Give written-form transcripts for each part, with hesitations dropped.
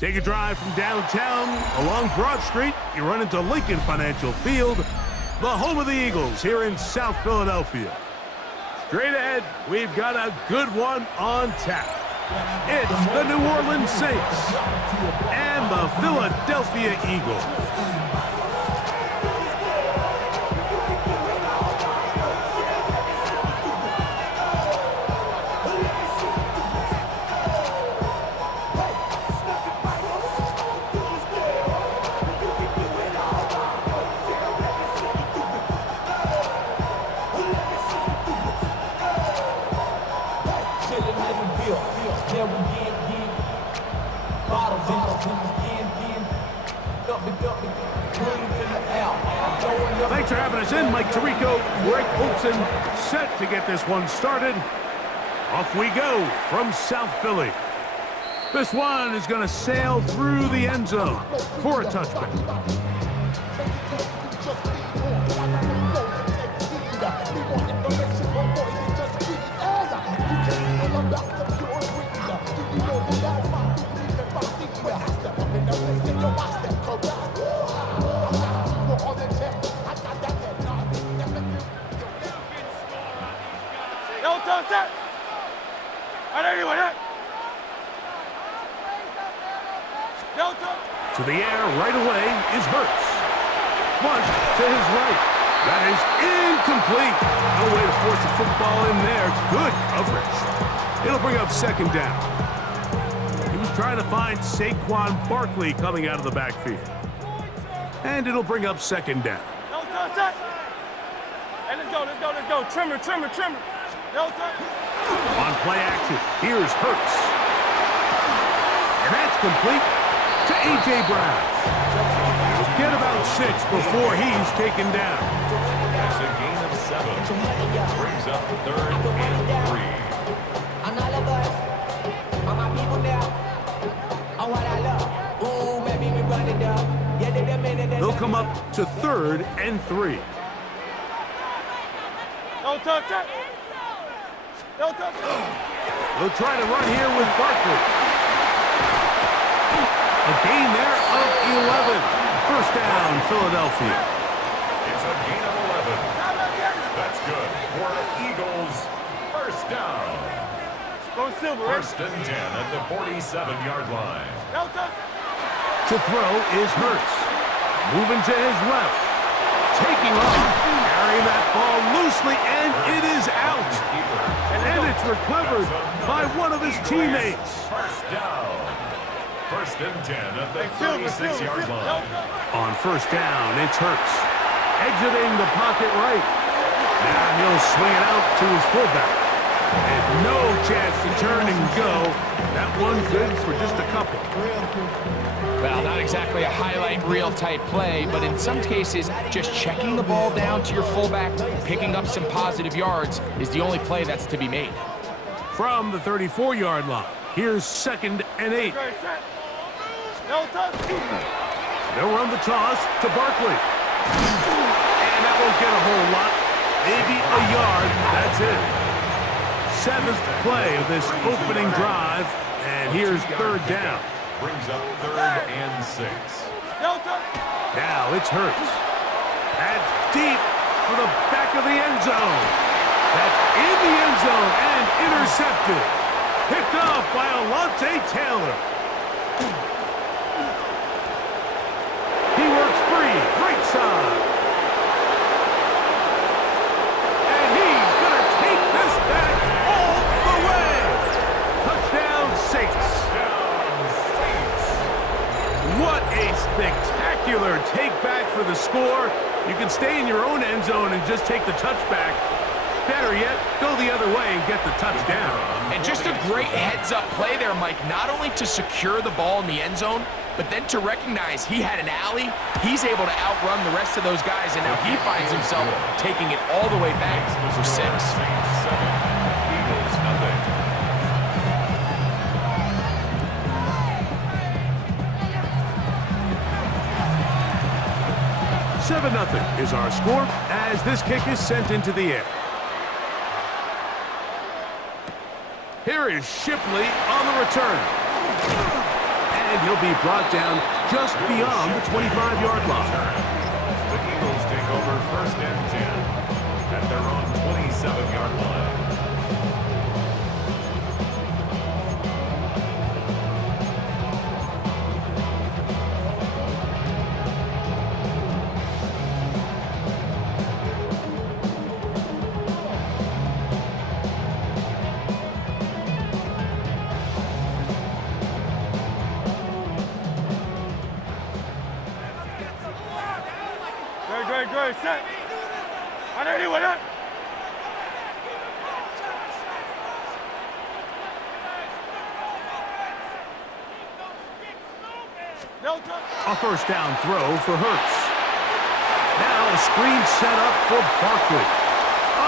Take a drive from downtown along Broad Street. You run into Lincoln Financial Field, the home of the Eagles here in South Philadelphia. Straight ahead, we've got a good one on tap. It's the New Orleans Saints and the Philadelphia Eagles. Thanks for having us in, Mike Tirico, Greg Olson, set to get this one started. Off we go from South Philly. This one is going to sail through the end zone for a touchback. To the air right away is Hurts. Flush to his right. That is incomplete. No way to force the football in there. Good coverage. It'll bring up second down. He was trying to find Saquon Barkley coming out of the backfield. And it'll bring up second down. Hey, let's go. Trimmer. On play action, here's Hurts. And that's complete to A.J. Brown. He'll get about 6 before he's taken down. That's a gain of 7. Brings up 3rd and 3. They'll come up to 3rd and 3. Don't touch it. They'll try to run here with Barkley. A gain there of 11. First down, Philadelphia. It's a gain of 11. That's good for Eagles. First down. First and 10 at the 47-yard line. To throw is Hurts. Moving to his left. Taking off. Carrying that ball loosely, and it is out. And it's recovered by one of his teammates. First down. First and 10 at the 36-yard line. On first down, it's Hurts. Exiting the pocket right. Now he'll swing it out to his fullback. And no chance to turn and go. That one good for just a couple. Well, not exactly a highlight reel type play, but in some cases, just checking the ball down to your fullback, picking up some positive yards is the only play that's to be made. From the 34-yard line, here's 2nd and 8. They'll run the toss to Barkley. And that won't get a whole lot. Maybe a yard. That's it. 7th play of this opening drive. And here's 3rd down. Brings up 3rd and 6. Now it's Hurts. That's deep for the back of the end zone. That's in the end zone and intercepted. Picked off by Alontae Taylor. He works free, right side. And he's going to take this back all the way. Touchdown, Saints. What a spectacular take back for the score. You can stay in your own end zone and just take the touchback. Better yet, go the other way and get the touchdown. And just a great heads-up play there, Mike, not only to secure the ball in the end zone, but then to recognize he had an alley. He's able to outrun the rest of those guys, and now he finds himself taking it all the way back for 6. Eagles, nothing. 7-0 is our score as this kick is sent into the air. Here is Shipley on the return. And and he'll be brought down just beyond the 25-yard line. The Eagles take over 1st and 10 at their own 27-yard line. Great, set. Ada ni, Wadah. A first down throw for Hurts. Now a screen set up for Barkley.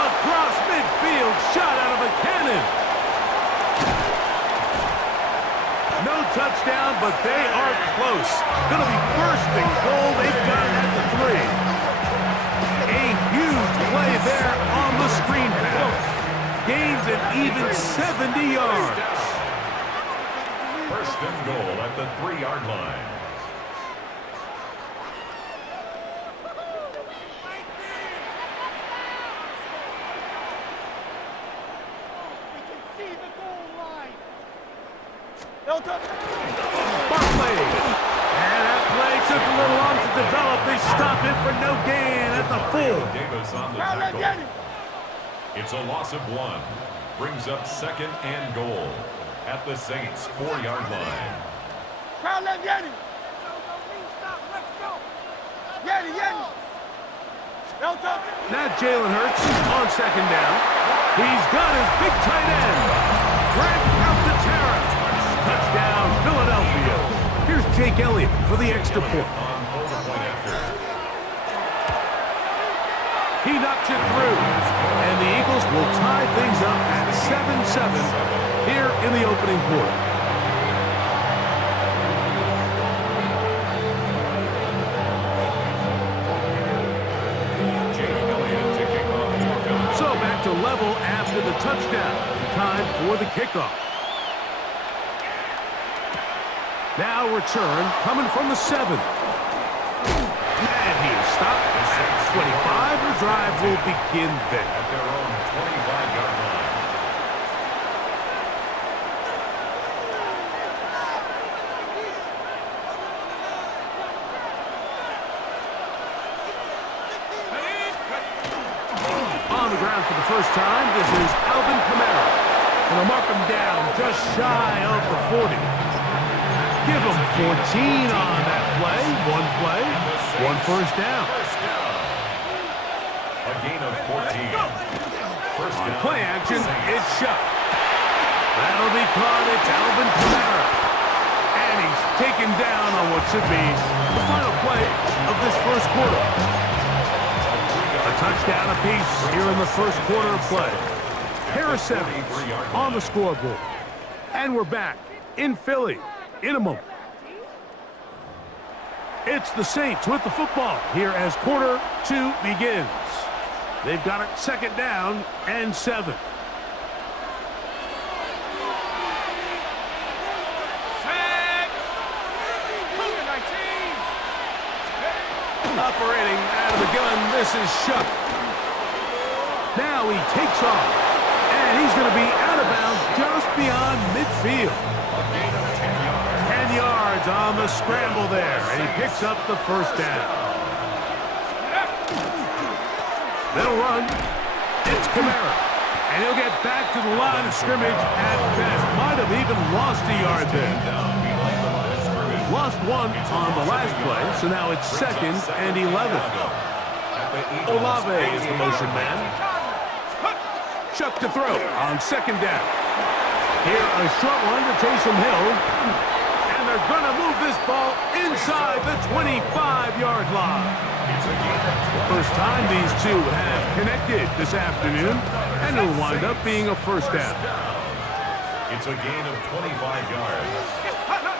Across midfield, shot out of a cannon. No touchdown, but they are close. Going to be first and goal. They've got it at the 3. A huge play there on the screen pass. Gains an even 70 yards. First and goal at the 3-yard line. Barkley. And that play took a little long to develop. They stop it for no gain at the 4. Davis on the tackle. It's a loss of 1. Brings up 2nd and goal at the Saints' 4-yard line. Crowd left Yeti. Yeti. Now Jalen Hurts on 2nd down. He's got his big tight end. Greg out the terror. Touchdown, Philadelphia. Here's Jake Elliott for the extra point. He knocks it through. And the Eagles will tie things up at 7-7 here in the opening quarter. So back to level after the touchdown. Time for the kickoff. Now return coming from the 7. And he is stopped at 25. The drive will begin then. At their own 25-yard line. On the ground for the first time, this is Alvin Kamara. And they'll mark him down just shy of the 40. Give him 14 on that play. One first down. A gain of 14. First On down. play action, it's shut. That'll be caught. It's Alvin Kamara. And he's taken down on what should be the final play of this first quarter. A touchdown apiece here in the first quarter of play. Harris Evans on the scoreboard. And we're back in Philly in a moment. It's the Saints with the football here as quarter 2 begins. They've got it 2nd down and 7. Operating out of the gun, this is Shuck. Now he takes off, and he's going to be out of bounds just beyond midfield. 10 yards on the scramble there, and he picks up the first down. They'll run. It's Kamara, and he'll get back to the line of scrimmage at best. Might have even lost a yard there. Lost 1 on the last play, so now it's 2nd and 11. Olave is the motion man. Chuck to throw on 2nd down. Here a short one to Taysom Hill. And they're going to move this ball inside the 25-yard line. First time these two have connected this afternoon, and it'll wind up being a first down. It's a gain of 25 yards.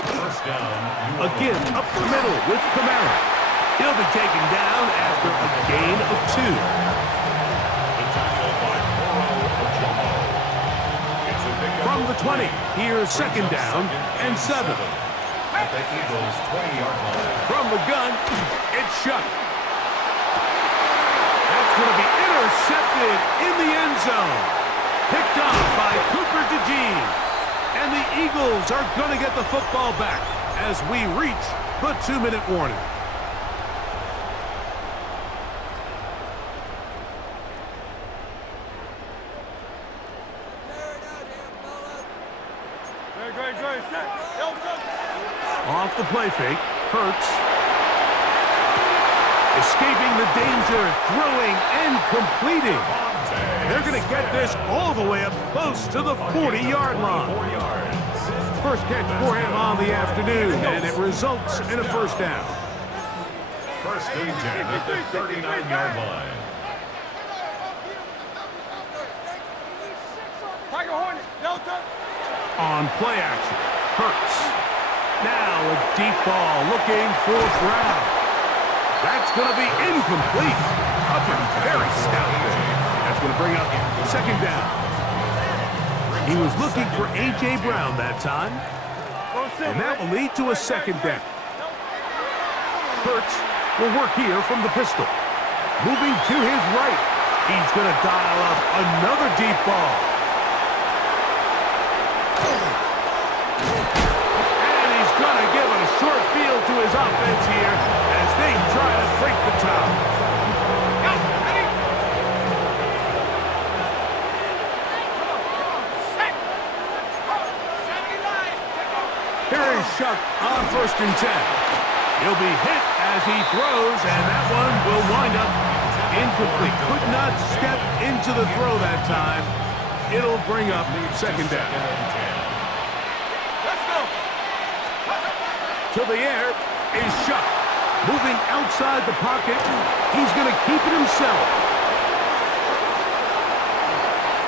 First down. Again, up the middle with Kamara. He'll be taken down after a gain of 2. The tackle by It's a From the 20, here's 2nd down and 7. at the Eagles' 20-yard line. From the gun, it's Shuck. That's going to be intercepted in the end zone. Picked off by Cooper DeJean. And the Eagles are going to get the football back as we reach the 2-minute warning. Off the play fake, Hurts. Escaping the danger, throwing and completing. And they're going to get this all the way up close to the 40-yard line. First catch for him on the afternoon, and it results in a first down. First and 10 at the 39-yard line. On play action, Hurts. Now a deep ball looking for Brown. That's going to be incomplete. Coverage very stout there. That's going to bring up second down. He was looking for A.J. Brown that time. And that will lead to a second down. Hurts will work here from the pistol. Moving to his right. He's going to dial up another deep ball. Short field to his offense here as they try to break the tie. Here is Shuck on first and 10. He'll be hit as he throws, and that one will wind up incomplete. Could not step into the throw that time. It'll bring up second down. To the air is Shuck. Moving outside the pocket. He's going to keep it himself.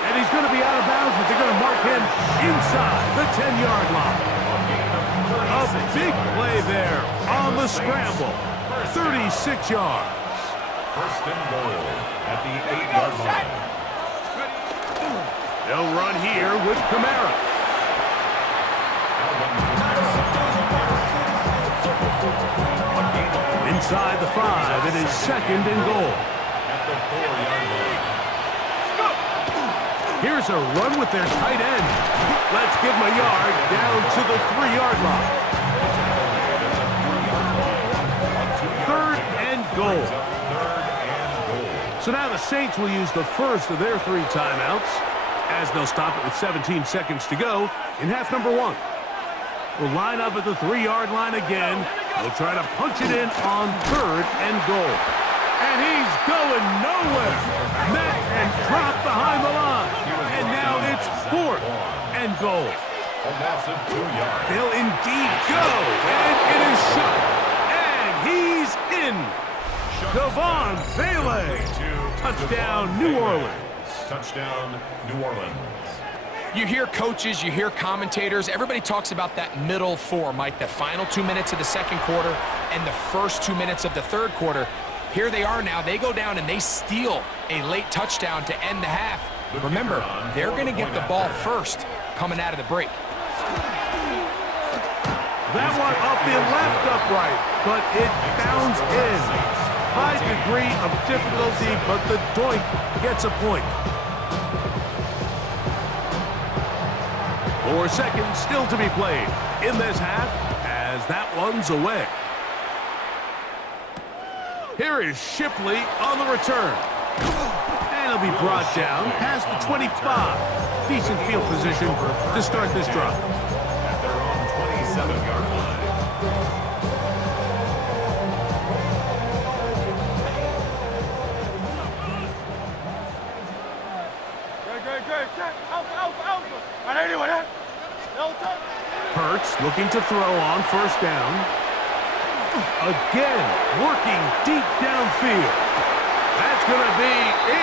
And he's going to be out of bounds, but they're going to mark him inside the 10-yard line. A big play there on the scramble. 36 yards. First and goal at the 8-yard line. They'll run here with Kamara. Inside the 5, it is second and goal. At the 4-yard line. Here's a run with their tight end. Let's give him a yard down to the 3-yard line. Third and goal. So now the Saints will use the first of their 3 timeouts as they'll stop it with 17 seconds to go in half number 1. We'll line up at the 3-yard line again. We'll try to punch it in on third and goal. And he's going nowhere. Met and dropped behind the line. And now it's fourth and goal. A loss of 2 yards. They'll indeed go. And it is shut. And he's in. Devon Bailey. Touchdown, New Orleans. Touchdown, New Orleans. You hear coaches, you hear commentators, everybody talks about that middle 4, Mike, the final 2 minutes of the second quarter and the first 2 minutes of the third quarter. Here they are now. They go down and they steal a late touchdown to end the half. Remember, they're going to get the ball first coming out of the break. That one off the left upright, but it bounds in. High degree of difficulty, but the doink gets a point. 4 seconds still to be played in this half as that one's away. Here is Shipley on the return. And he'll be brought down past the 25. Decent field position to start this drive. At their own 27-yard line. Hurts looking to throw on first down. Again, working deep downfield. That's going to be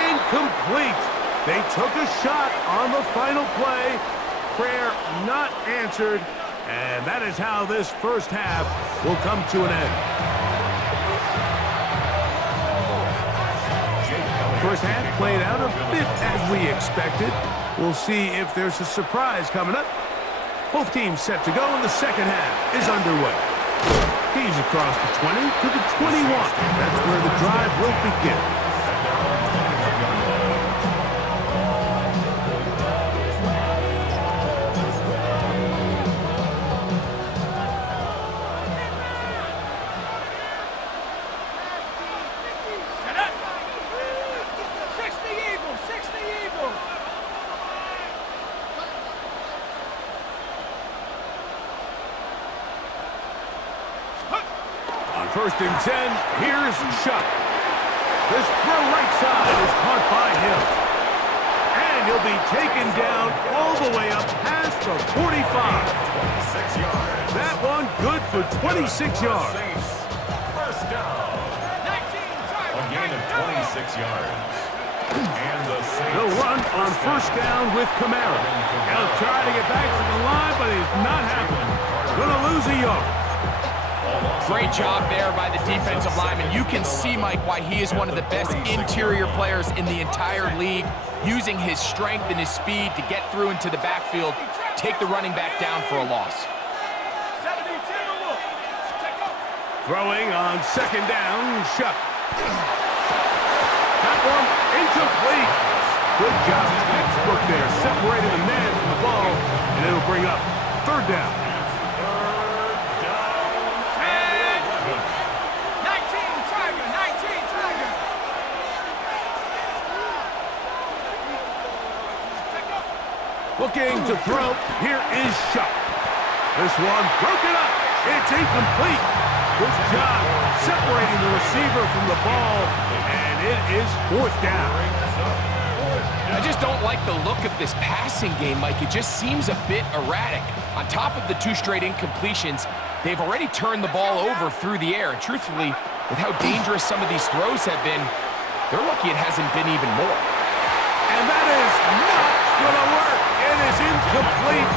incomplete. They took a shot on the final play. Prayer not answered. And that is how this first half will come to an end. First half played out a bit as we expected. We'll see if there's a surprise coming up. Both teams set to go, and the second half is underway. He's across the 20 to the 21. That's where the drive will begin. First and 10, here's Chuck. This throw right side is caught by him. And he'll be taken down all the way up past the 45. 26 yards. That one good for 26 yards. First down. A gain of 26 yards. And the Saints. They'll run on first down with Kamara. He'll try to get back to the line, but it's not happening. Gonna lose a yard. Great job there by the defensive lineman. You can see, Mike, why he is one of the best interior players in the entire league, using his strength and his speed to get through into the backfield, take the running back down for a loss. Throwing on second down, Chuck. That one incomplete. Good job, textbook there, separating the man from the ball, and it'll bring up third down. Looking to throw, here is Chuck. This one broken up, it's incomplete. Good job separating the receiver from the ball, and it is fourth down. I just don't like the look of this passing game, Mike. It just seems a bit erratic. On top of the 2 straight incompletions, they've already turned the ball over through the air, and truthfully, with how dangerous some of these throws have been, they're lucky it hasn't been even more. And that is not going to work. It is incomplete.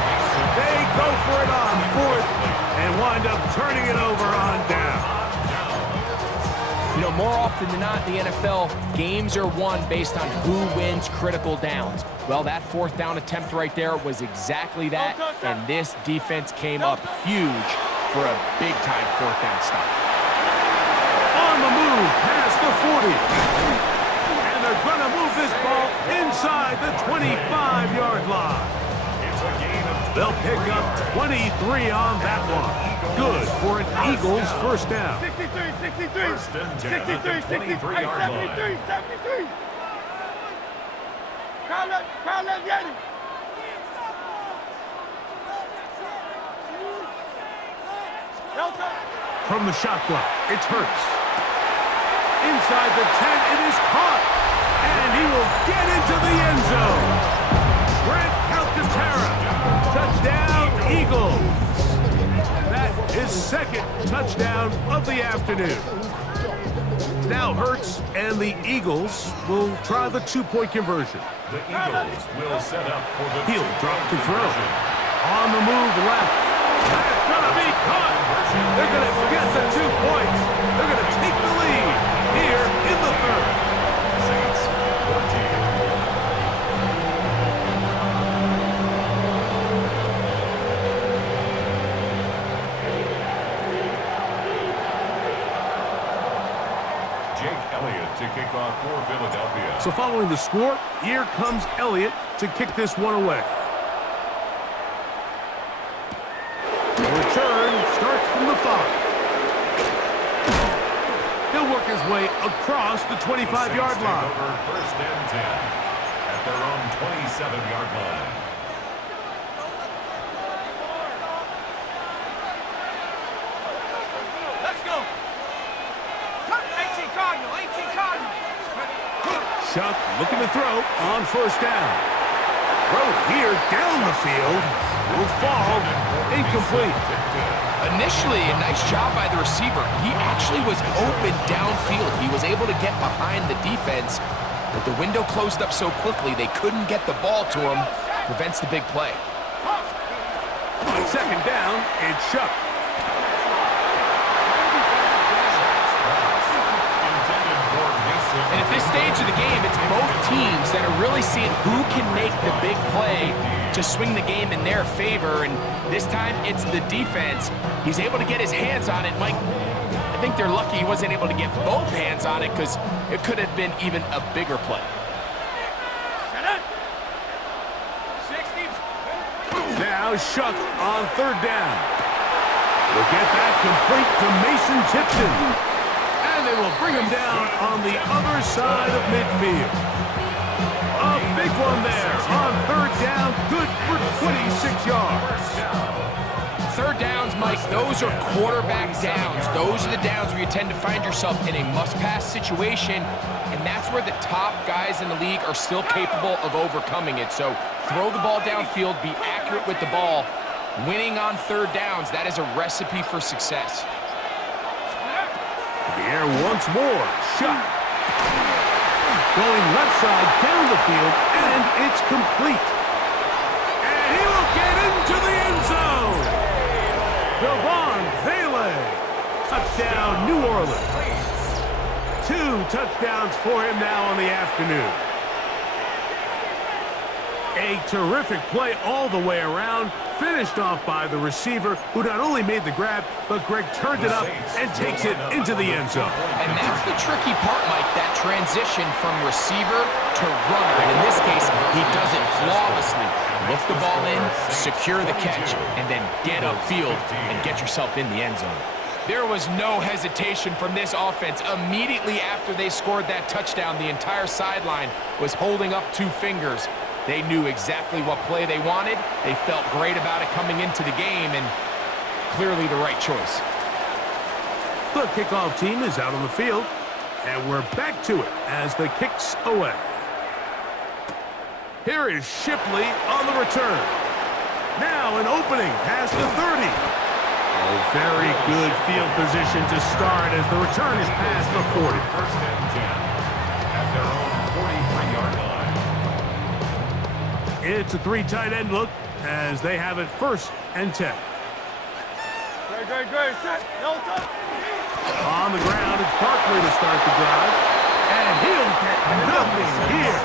They go for it on fourth and wind up turning it over on down. You know, more often than not in the NFL, games are won based on who wins critical downs. Well, that fourth down attempt right there was exactly that, and this defense came up huge for a big-time fourth down stop. On the move past the 40. And they're going to move this ball inside the 25-yard line. They'll pick up 23 on that one. Good for an Eagles first down. 63. First and 10 at the 23-yard line. 73. Crowd left Yeti. From the shotgun, it's Hurts. Inside the 10, it is caught. And he will get into the end zone. Grant Calcaterra. Touchdown, Eagles. That is second touchdown of the afternoon. Now Hurts and the Eagles will try the 2-point conversion. The Eagles will set up for the He'll drop to throw. On the move left. That's going to be caught. They're going to get the 2 points. They're going to take the lead here in the third. Saints 14. To kick off for Philadelphia. So following the score, here comes Elliott to kick this one away. The return starts from the 5. He'll work his way across the 25-yard line. Over first and 10 at their own 27-yard line. Chuck looking to throw on first down. Throw here down the field. Will fall incomplete. Initially, a nice job by the receiver. He actually was open downfield. He was able to get behind the defense, but the window closed up so quickly they couldn't get the ball to him. Prevents the big play. On second down, it's Chuck. Intended for Mason And at this stage of the game, it's both teams that are really seeing who can make the big play to swing the game in their favor, and this time it's the defense. He's able to get his hands on it. Mike, I think they're lucky he wasn't able to get both hands on it because it could have been even a bigger play. Now Shuck on third down. We'll get that complete to Mason Tipton. And they will bring him down on the other side of midfield. A big one there on third down. Good for 26 yards. Third downs, Mike, those are quarterback downs. Those are the downs where you tend to find yourself in a must-pass situation, and that's where the top guys in the league are still capable of overcoming it. So throw the ball downfield, be accurate with the ball. Winning on third downs, that is a recipe for success. The air once more. Shot. Going left side down the field, and it's complete. And he will get into the end zone. Devon Vele. Touchdown, New Orleans. 2 touchdowns for him now on the afternoon. A terrific play all the way around, finished off by the receiver, who not only made the grab, but Greg turned it up and takes it into the end zone. And that's the tricky part, Mike, that transition from receiver to runner. And in this case, he does it flawlessly. Look the ball in, secure the catch, and then get upfield and get yourself in the end zone. There was no hesitation from this offense. Immediately after they scored that touchdown, the entire sideline was holding up 2 fingers. They knew exactly what play they wanted. They felt great about it coming into the game, and clearly the right choice. The kickoff team is out on the field, and we're back to it as the kick's away. Here is Shipley on the return. Now an opening past the 30. Oh, very good field position to start as the return is past the 40. First and 10 at their own 43-yard line. It's a 3 tight end look as they have it first and 10. Great. Set. No touch. On the ground, it's Barkley to start the drive. And he'll get nothing here.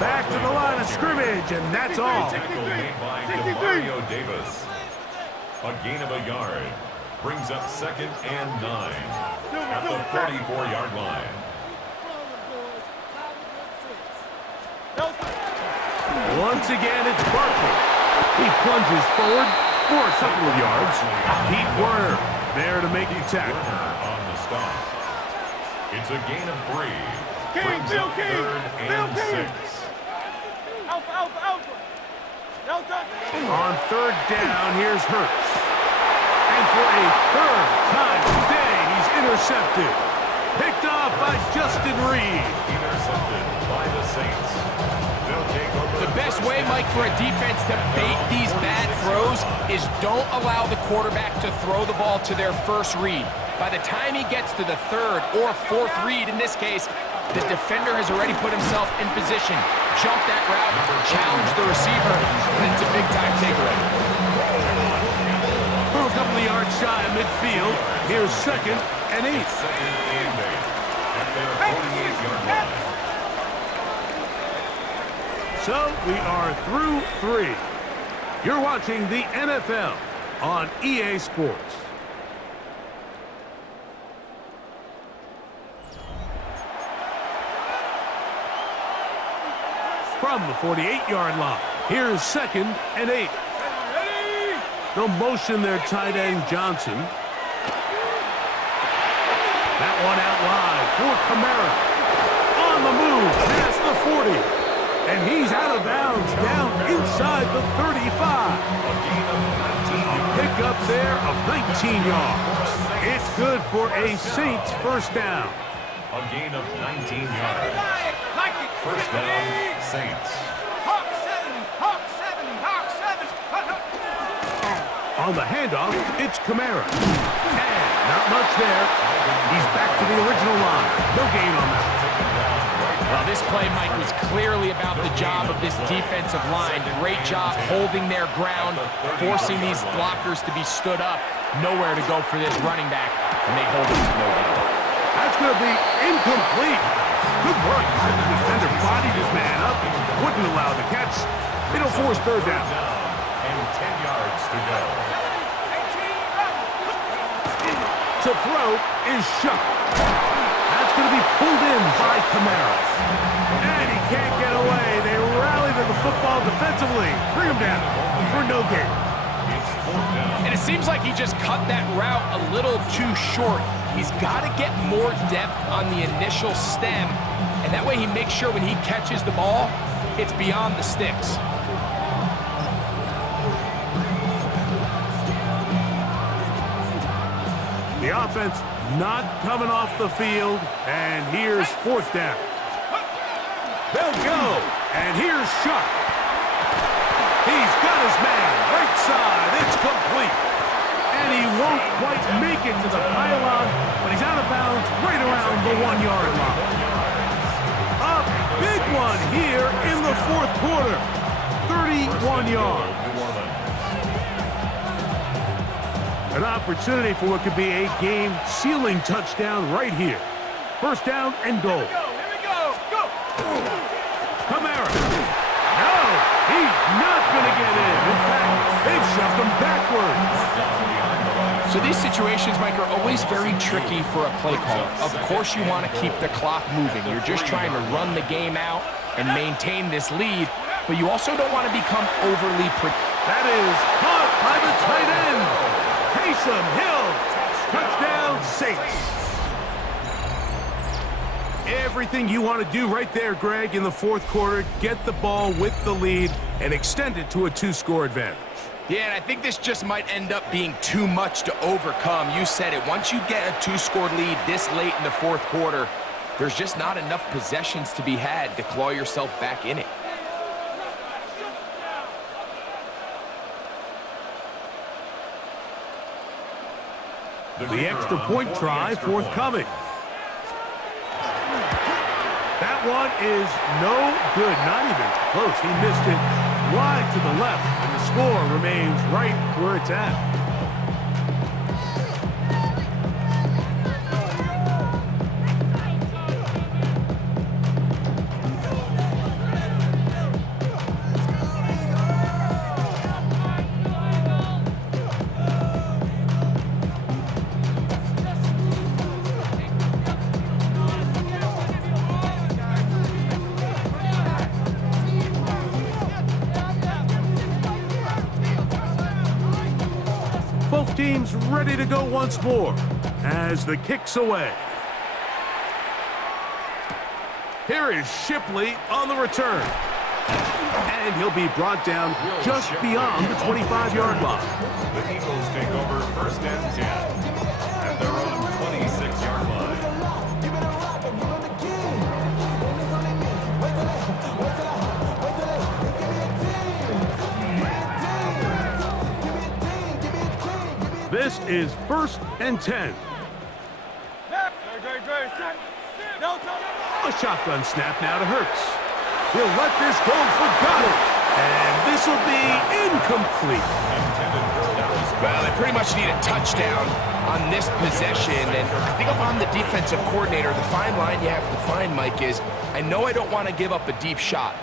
Back to the line of scrimmage, and that's all. Tackle made by DeMario Davis. A gain of a yard. Brings up 2nd and 9 at the 44-yard line. Once again, it's Barkley. He plunges forward for a couple of yards. Pete Werner there to make the tackle. Werner on the stop. It's a gain of 3. Brings Bill up King. 3rd and 6. Alpha. No touch. On third down, here's Hurts. And for a third time today, he's intercepted. Picked off by Justin Reed. Intercepted by the Saints. They'll take over. The best way, Mike, for a defense to bait these bad throws is don't allow the quarterback to throw the ball to their first read. By the time he gets to the 3rd or 4th read, in this case, the defender has already put himself in position. Jump that route, challenge the receiver, and it's a big-time takeaway. From a couple of yards shy of midfield, here's 2nd and 8. 2nd and 8 at their 48-yard line. So we are through 3. You're watching the NFL on EA Sports. From the 48-yard line, here's 2nd and 8. They'll motion their tight end Johnson. That one out wide for Kamara. On the move past the 40. And he's out of bounds down inside the 35. A pickup there of 19 yards. It's good for a Saints first down. A gain of 19 yards. First down, Saints. Hawk 7. On the handoff, it's Kamara. And not much there. He's back to the original line. No gain on that. Well, this play, Mike, was clearly about the job of this defensive line. Great job holding their ground, forcing these blockers to be stood up. Nowhere to go for this running back, and they hold it to no gain. That's going to be incomplete. Good work. The defender bodied his man up, wouldn't allow the catch. It'll force third down. And 10 yards to go. To throw is Shuck. That's going to be pulled in by Kamara. And he can't get away. They rally to the football defensively. Bring him down for no gain. And it seems like he just cut that route a little too short. He's got to get more depth on the initial stem, and that way he makes sure when he catches the ball, it's beyond the sticks. The offense not coming off the field, and here's fourth down. They'll go, and here's Shuck. He's got his man, right side, it's complete. And he won't quite make it to the pylon, but he's out of bounds right around the 1-yard line. A big one here in the fourth quarter, 31 yards. An opportunity for what could be a game-sealing touchdown right here. First down and goal. Here we go. Go. Kamara. No, he's not going to get in. In fact, they've shoved him backwards. So these situations, Mike, are always very tricky for a play caller. Of course you want to keep the clock moving. You're just trying to run the game out and maintain this lead, but you also don't want to become overly That is caught by the tight end. Taysom Hill. Touchdown, Saints. Everything you want to do right there, Greg, in the fourth quarter, get the ball with the lead and extend it to a 2-score advantage. Yeah, and I think this just might end up being too much to overcome. You said it. Once you get a 2-score lead this late in the fourth quarter, there's just not enough possessions to be had to claw yourself back in it. The extra point try forthcoming. That one is no good, not even close. He missed it wide to the left, and the score remains right where it's at. Both teams ready to go once more as the kick's away. Here is Shipley on the return. And he'll be brought down just beyond the 25-yard line. The Eagles take over first and 10 at their own 26-yard line. This is first and 10. A shotgun snap now to Hurts. He'll let this go for Goddard. And this will be incomplete. Well, they pretty much need a touchdown on this possession. And I think if I'm the defensive coordinator, the fine line you have to find, Mike, is I know I don't want to give up a deep shot,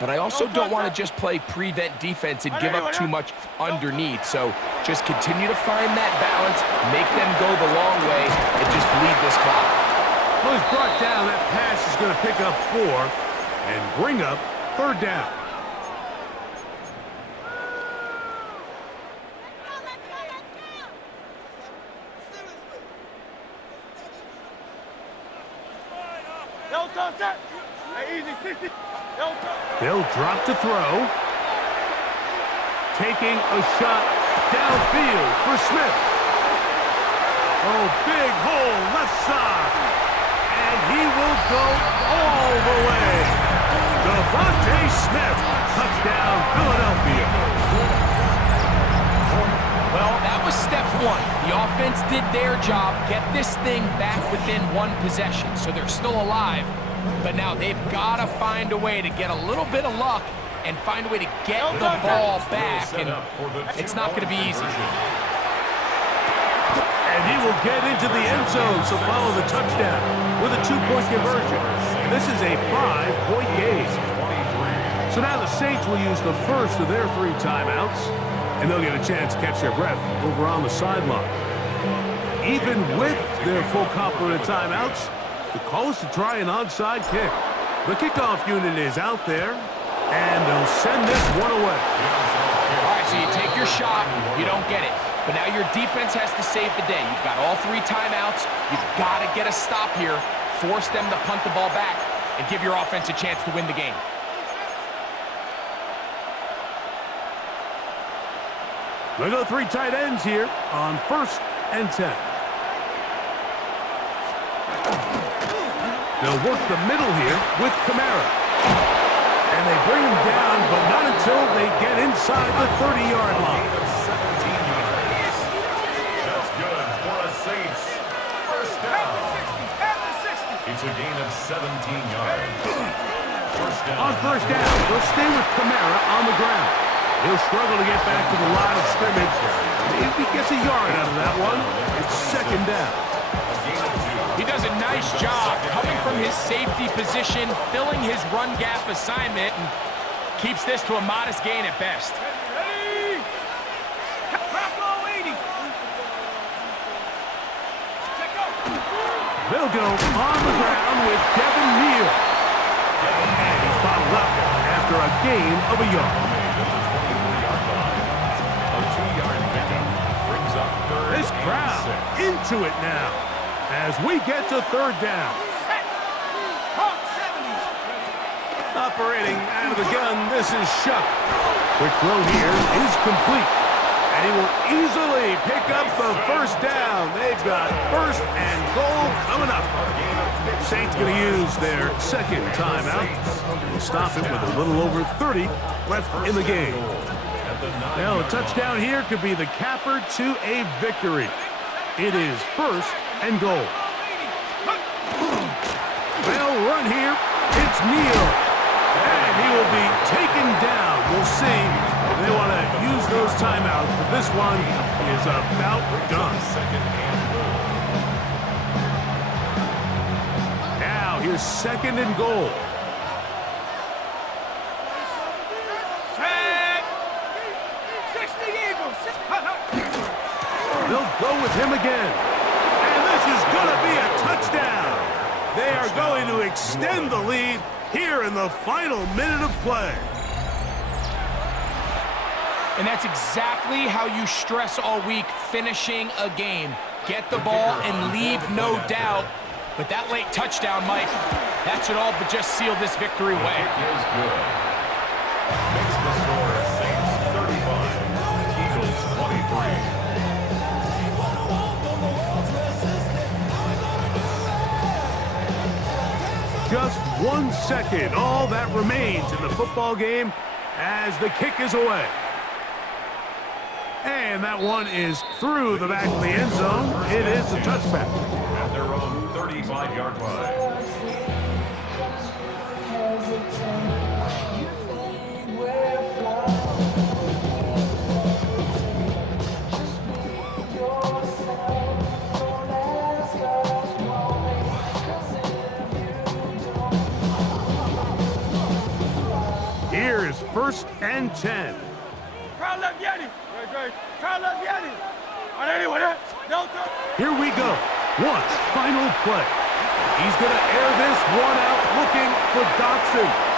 but I also don't want to just play prevent defense and give up too much underneath. So just continue to find that balance, make them go the long way, and just bleed this clock. Well, he's brought down. That pass is going to pick up 4 and bring up third down. They'll drop to throw. Taking a shot downfield for Smith. Oh, big hole left side. And he will go all the way. Devontae Smith, touchdown, Philadelphia. Well, that was step one. The offense did their job, get this thing back within one possession, so they're still alive. But now they've got to find a way to get a little bit of luck and find a way to get the ball back, and it's not going to be easy. And he will get into the end zone, so follow the touchdown with a 2-point conversion. And this is a 5-point game. So now the Saints will use the first of their 3 timeouts, and they'll get a chance to catch their breath over on the sideline. Even with their full complement of timeouts, the call is to try an onside kick. The kickoff unit is out there, and they'll send this one away. All right, so you take your shot, you don't get it. But now your defense has to save the day. You've got all 3 timeouts. You've got to get a stop here, force them to punt the ball back, and give your offense a chance to win the game. They go 3 tight ends here on 1st and 10. They'll work the middle here with Kamara. And they bring him down, but not until they get inside the 30-yard line. That's good for a Saints. First down. It's a gain of 17 yards. On first down, they'll stay with Kamara on the ground. He'll struggle to get back to the line of scrimmage. If he gets a yard out of that one, it's 2nd down. He does a nice job coming from his safety position, filling his run gap assignment, and keeps this to a modest gain at best. They'll go on the ground with Devin Neal. And he's bottled up after a gain of a yard. This crowd into it now as we get to 3rd down. Operating out of the gun, this is Shuck. Quick throw here is complete. And he will easily pick up the 1st down. They've got 1st and goal coming up. Saints going to use their 2nd timeout. We'll stop it with a little over 30 left in the game. Now, a touchdown here could be the capper to a victory. It is 1st and goal. They'll run here. It's Neal. And he will be taken down. We'll see if they want to use those timeouts, but this one is about done. Now, here's 2nd and goal. They'll go with him again. And this is going to be a touchdown. They are going to extend the lead here in the final minute of play. And that's exactly how you stress all week, finishing a game. Get the ball and leave no doubt. But that late touchdown, Mike, that should all but just seal this victory away. Is good. Makes the score Saints 35, Eagles 23. Just 1 second, all that remains in the football game as the kick is away. And that one is through the back of the end zone. It is a touchback. At their own 35-yard line. Here is 1st and 10. Here we go. One final play. He's going to air this one out looking for Dotson.